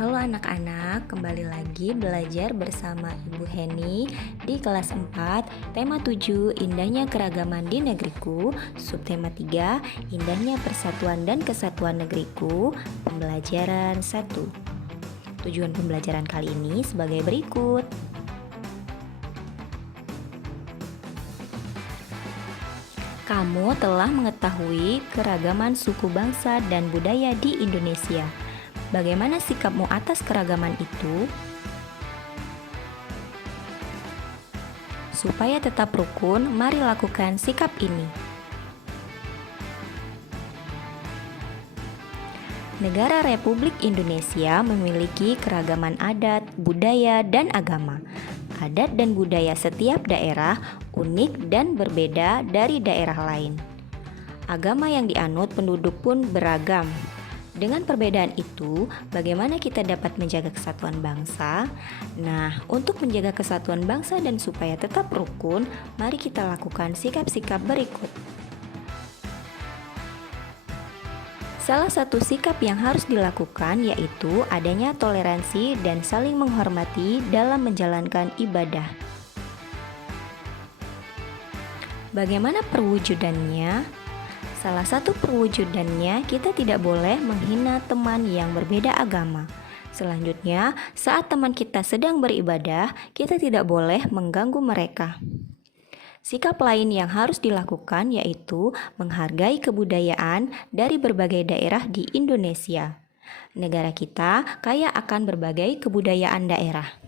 Halo anak-anak, kembali lagi belajar bersama Ibu Heni di kelas 4, tema 7, Indahnya Keragaman di Negeriku, subtema 3, Indahnya Persatuan dan Kesatuan Negeriku, pembelajaran 1. Tujuan pembelajaran kali ini sebagai berikut. Kamu telah mengetahui keragaman suku bangsa dan budaya di Indonesia. Bagaimana sikapmu atas keragaman itu? Supaya tetap rukun, mari lakukan sikap ini. Negara Republik Indonesia memiliki keragaman adat, budaya, dan agama. Adat dan budaya setiap daerah unik dan berbeda dari daerah lain. Agama yang dianut penduduk pun beragam. Dengan perbedaan itu, bagaimana kita dapat menjaga kesatuan bangsa? Nah, untuk menjaga kesatuan bangsa dan supaya tetap rukun, mari kita lakukan sikap-sikap berikut. Salah satu sikap yang harus dilakukan yaitu adanya toleransi dan saling menghormati dalam menjalankan ibadah. Bagaimana perwujudannya? Salah satu perwujudannya, kita tidak boleh menghina teman yang berbeda agama. Selanjutnya, saat teman kita sedang beribadah, kita tidak boleh mengganggu mereka. Sikap lain yang harus dilakukan yaitu menghargai kebudayaan dari berbagai daerah di Indonesia. Negara kita kaya akan berbagai kebudayaan daerah.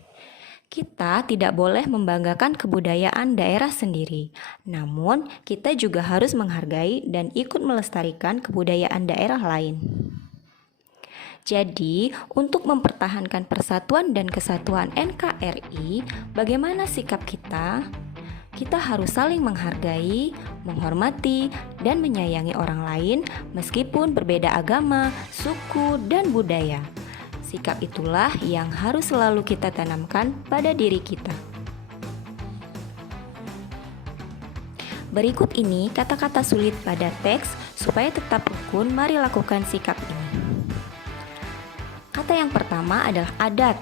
Kita tidak boleh membanggakan kebudayaan daerah sendiri, namun kita juga harus menghargai dan ikut melestarikan kebudayaan daerah lain. Jadi, untuk mempertahankan persatuan dan kesatuan NKRI, bagaimana sikap kita? Kita harus saling menghargai, menghormati, dan menyayangi orang lain meskipun berbeda agama, suku, dan budaya. Sikap itulah yang harus selalu kita tanamkan pada diri kita. Berikut ini kata-kata sulit pada teks supaya tetap rukun, mari lakukan sikap ini. Kata yang pertama adalah adat.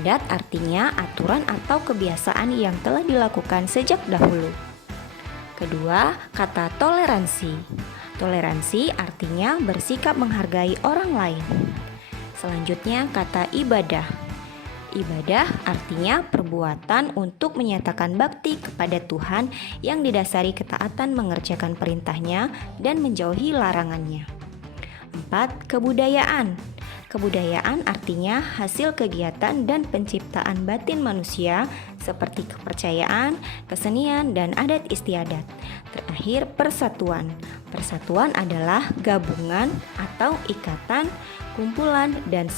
Adat artinya aturan atau kebiasaan yang telah dilakukan sejak dahulu. Kedua, kata toleransi. Toleransi artinya bersikap menghargai orang lain. Selanjutnya kata ibadah. Ibadah artinya perbuatan untuk menyatakan bakti kepada Tuhan yang didasari ketaatan mengerjakan perintahnya dan menjauhi larangannya. 4. Kebudayaan. Kebudayaan artinya hasil kegiatan dan penciptaan batin manusia seperti kepercayaan, kesenian, dan adat istiadat. Terakhir, persatuan. Persatuan adalah gabungan atau ikatan, kumpulan, dan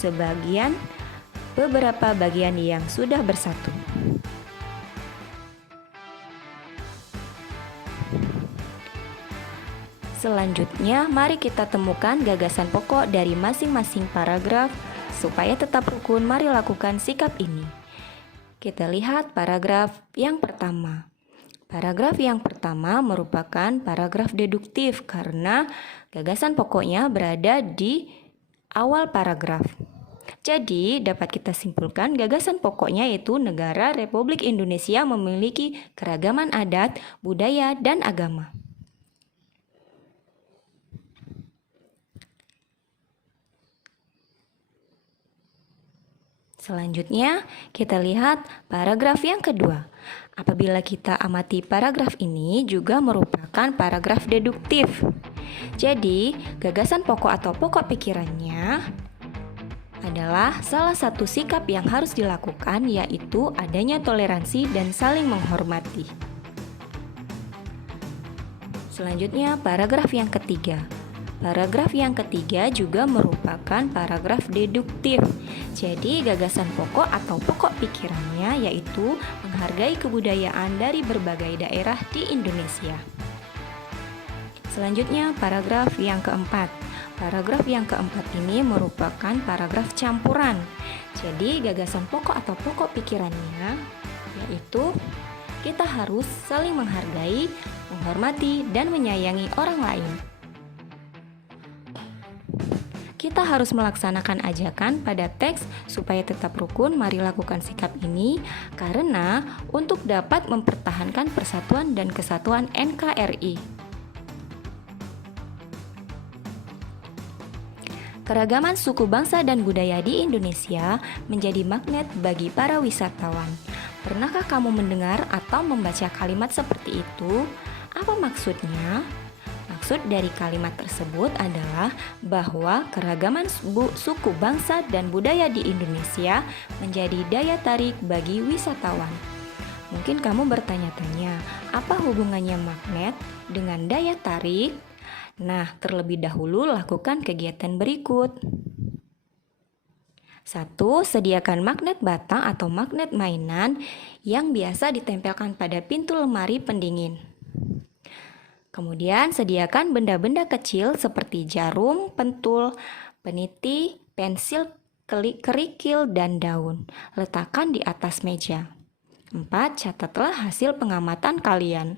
beberapa bagian yang sudah bersatu. Selanjutnya, mari kita temukan gagasan pokok dari masing-masing paragraf. Supaya tetap rukun, mari lakukan sikap ini. Kita lihat paragraf yang pertama. Paragraf yang pertama merupakan paragraf deduktif karena gagasan pokoknya berada di awal paragraf. Jadi, dapat kita simpulkan gagasan pokoknya yaitu negara Republik Indonesia memiliki keragaman adat, budaya, dan agama. Selanjutnya, kita lihat paragraf yang kedua. Apabila kita amati paragraf ini juga merupakan paragraf deduktif. Jadi, gagasan pokok atau pokok pikirannya adalah salah satu sikap yang harus dilakukan yaitu adanya toleransi dan saling menghormati. Selanjutnya, paragraf yang ketiga. Paragraf yang ketiga juga merupakan paragraf deduktif. Jadi, gagasan pokok atau pokok pikirannya yaitu menghargai kebudayaan dari berbagai daerah di Indonesia. Selanjutnya, paragraf yang keempat. Paragraf yang keempat ini merupakan paragraf campuran. Jadi, gagasan pokok atau pokok pikirannya yaitu kita harus saling menghargai, menghormati, dan menyayangi orang lain. Peserta harus melaksanakan ajakan pada teks supaya tetap rukun. Mari lakukan sikap ini karena untuk dapat mempertahankan persatuan dan kesatuan NKRI. Keragaman suku bangsa dan budaya di Indonesia menjadi magnet bagi para wisatawan. Pernahkah kamu mendengar atau membaca kalimat seperti itu? Apa maksudnya? Maksud dari kalimat tersebut adalah bahwa keragaman suku bangsa dan budaya di Indonesia menjadi daya tarik bagi wisatawan. Mungkin kamu bertanya-tanya, apa hubungannya magnet dengan daya tarik? Nah, terlebih dahulu lakukan kegiatan berikut. 1. Sediakan magnet batang atau magnet mainan yang biasa ditempelkan pada pintu lemari pendingin. Kemudian, sediakan benda-benda kecil seperti jarum, pentul, peniti, pensil, kerikil, dan daun. Letakkan di atas meja. 4. Catatlah hasil pengamatan kalian.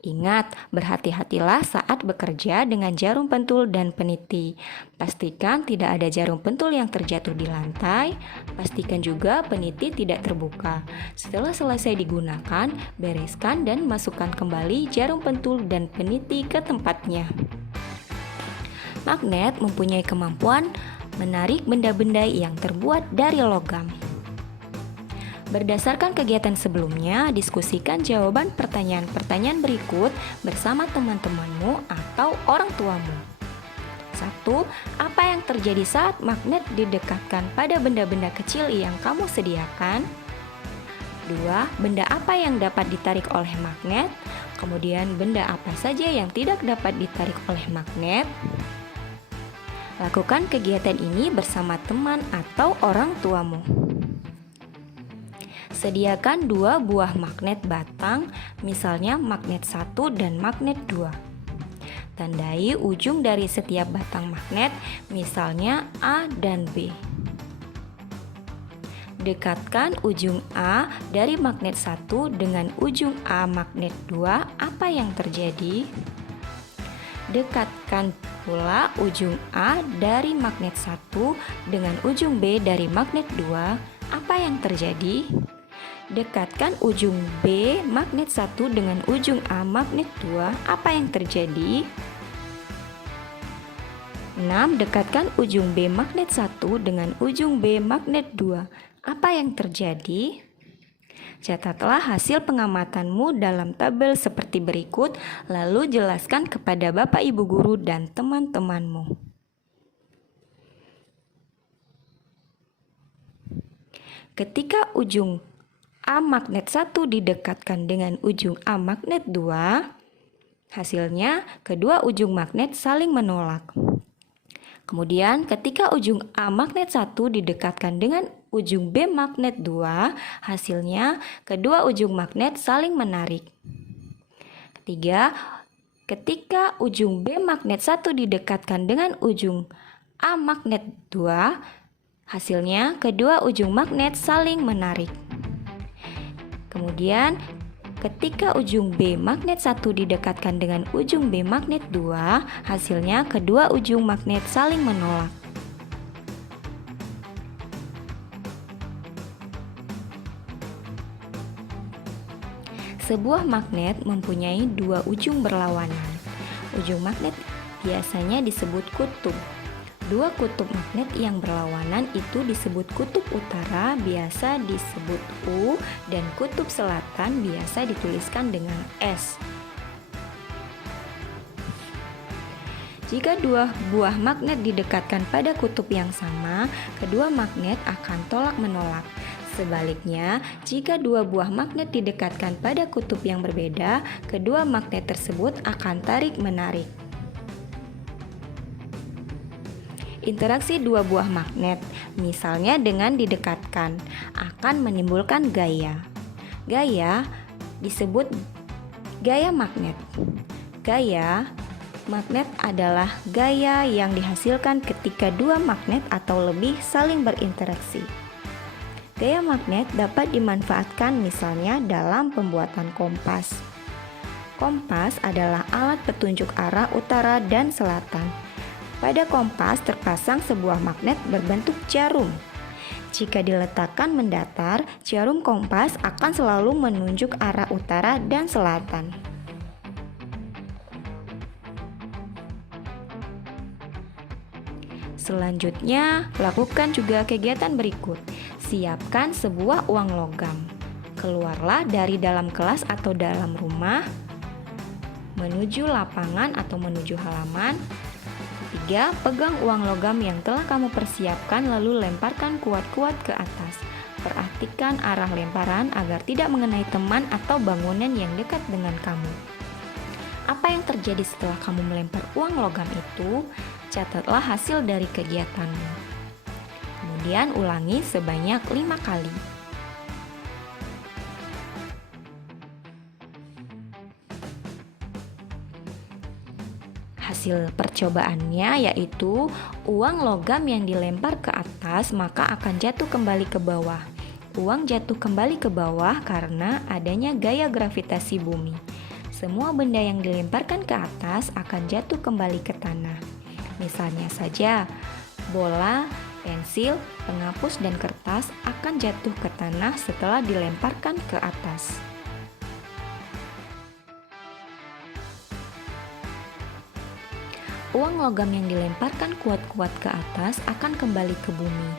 Ingat, berhati-hatilah saat bekerja dengan jarum pentul dan peniti. Pastikan tidak ada jarum pentul yang terjatuh di lantai. Pastikan juga peniti tidak terbuka. Setelah selesai digunakan, bereskan dan masukkan kembali jarum pentul dan peniti ke tempatnya. Magnet mempunyai kemampuan menarik benda-benda yang terbuat dari logam. Berdasarkan kegiatan sebelumnya, diskusikan jawaban pertanyaan-pertanyaan berikut bersama teman-temanmu atau orang tuamu. 1. Apa yang terjadi saat magnet didekatkan pada benda-benda kecil yang kamu sediakan? 2. Benda apa yang dapat ditarik oleh magnet? Kemudian benda apa saja yang tidak dapat ditarik oleh magnet? Lakukan kegiatan ini bersama teman atau orang tuamu. Sediakan 2 buah magnet batang, misalnya magnet 1 dan magnet 2. Tandai ujung dari setiap batang magnet, misalnya A dan B. Dekatkan ujung A dari magnet 1 dengan ujung A magnet 2, apa yang terjadi? Dekatkan pula ujung A dari magnet 1 dengan ujung B dari magnet 2, apa yang terjadi? Dekatkan ujung B magnet 1 dengan ujung A magnet 2, apa yang terjadi? 6. Dekatkan ujung B magnet 1 dengan ujung B magnet 2, apa yang terjadi? Catatlah hasil pengamatanmu dalam tabel seperti berikut, lalu jelaskan kepada Bapak Ibu guru dan teman-temanmu. Ketika ujung A magnet 1 didekatkan dengan ujung A magnet 2, hasilnya kedua ujung magnet saling menolak. Kemudian ketika ujung A magnet 1 didekatkan dengan ujung B magnet 2, hasilnya kedua ujung magnet saling menarik. Ketiga, ketika ujung B magnet 1 didekatkan dengan ujung A magnet 2, hasilnya kedua ujung magnet saling menarik. Kemudian, ketika ujung B magnet 1 didekatkan dengan ujung B magnet 2, hasilnya kedua ujung magnet saling menolak. Sebuah magnet mempunyai 2 ujung berlawanan. Ujung magnet biasanya disebut kutub. 2 kutub magnet yang berlawanan itu disebut kutub utara, biasa disebut U, dan kutub selatan biasa dituliskan dengan S. Jika 2 buah magnet didekatkan pada kutub yang sama, kedua magnet akan tolak-menolak. Sebaliknya, jika 2 buah magnet didekatkan pada kutub yang berbeda, kedua magnet tersebut akan tarik-menarik. Interaksi 2 buah magnet, misalnya dengan didekatkan, akan menimbulkan gaya. Gaya disebut gaya magnet. Gaya magnet adalah gaya yang dihasilkan ketika 2 magnet atau lebih saling berinteraksi. Gaya magnet dapat dimanfaatkan misalnya dalam pembuatan kompas. Kompas adalah alat petunjuk arah utara dan selatan. Pada kompas terpasang sebuah magnet berbentuk jarum. Jika diletakkan mendatar, jarum kompas akan selalu menunjuk arah utara dan selatan. Selanjutnya, lakukan juga kegiatan berikut. Siapkan sebuah uang logam. Keluarlah dari dalam kelas atau dalam rumah, menuju lapangan atau menuju halaman. 3. Pegang uang logam yang telah kamu persiapkan lalu lemparkan kuat-kuat ke atas. Perhatikan arah lemparan agar tidak mengenai teman atau bangunan yang dekat dengan kamu. Apa yang terjadi setelah kamu melempar uang logam itu? Catatlah hasil dari kegiatanmu. Kemudian ulangi sebanyak 5 kali. Hasil percobaannya yaitu uang logam yang dilempar ke atas maka akan jatuh kembali ke bawah. Uang jatuh kembali ke bawah karena adanya gaya gravitasi bumi. Semua benda yang dilemparkan ke atas akan jatuh kembali ke tanah. Misalnya saja, bola, pensil, penghapus, dan kertas akan jatuh ke tanah setelah dilemparkan ke atas. Uang logam yang dilemparkan kuat-kuat ke atas akan kembali ke bumi.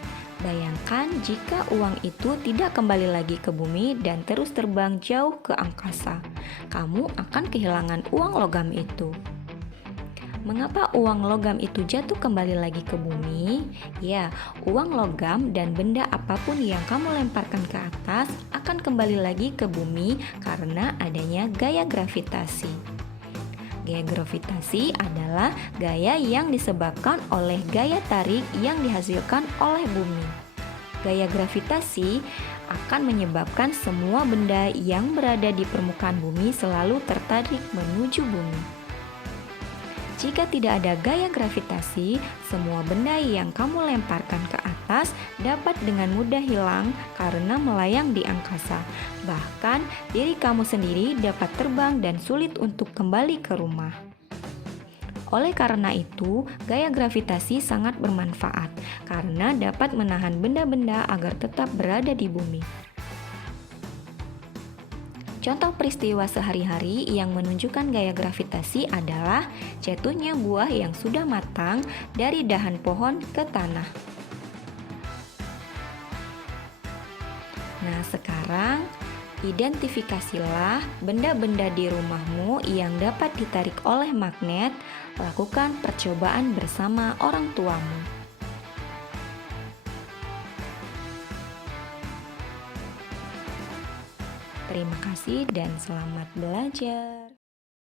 Bayangkan jika uang itu tidak kembali lagi ke bumi dan terus terbang jauh ke angkasa. Kamu akan kehilangan uang logam itu. Mengapa uang logam itu jatuh kembali lagi ke bumi? Ya, uang logam dan benda apapun yang kamu lemparkan ke atas akan kembali lagi ke bumi karena adanya gaya gravitasi. Gaya gravitasi adalah gaya yang disebabkan oleh gaya tarik yang dihasilkan oleh bumi. Gaya gravitasi akan menyebabkan semua benda yang berada di permukaan bumi selalu tertarik menuju bumi. Jika tidak ada gaya gravitasi, semua benda yang kamu lemparkan ke atas dapat dengan mudah hilang karena melayang di angkasa. Bahkan, diri kamu sendiri dapat terbang dan sulit untuk kembali ke rumah. Oleh karena itu, gaya gravitasi sangat bermanfaat karena dapat menahan benda-benda agar tetap berada di bumi. Contoh peristiwa sehari-hari yang menunjukkan gaya gravitasi adalah jatuhnya buah yang sudah matang dari dahan pohon ke tanah. Nah, sekarang identifikasilah benda-benda di rumahmu yang dapat ditarik oleh magnet. Lakukan percobaan bersama orang tuamu. Terima kasih dan selamat belajar.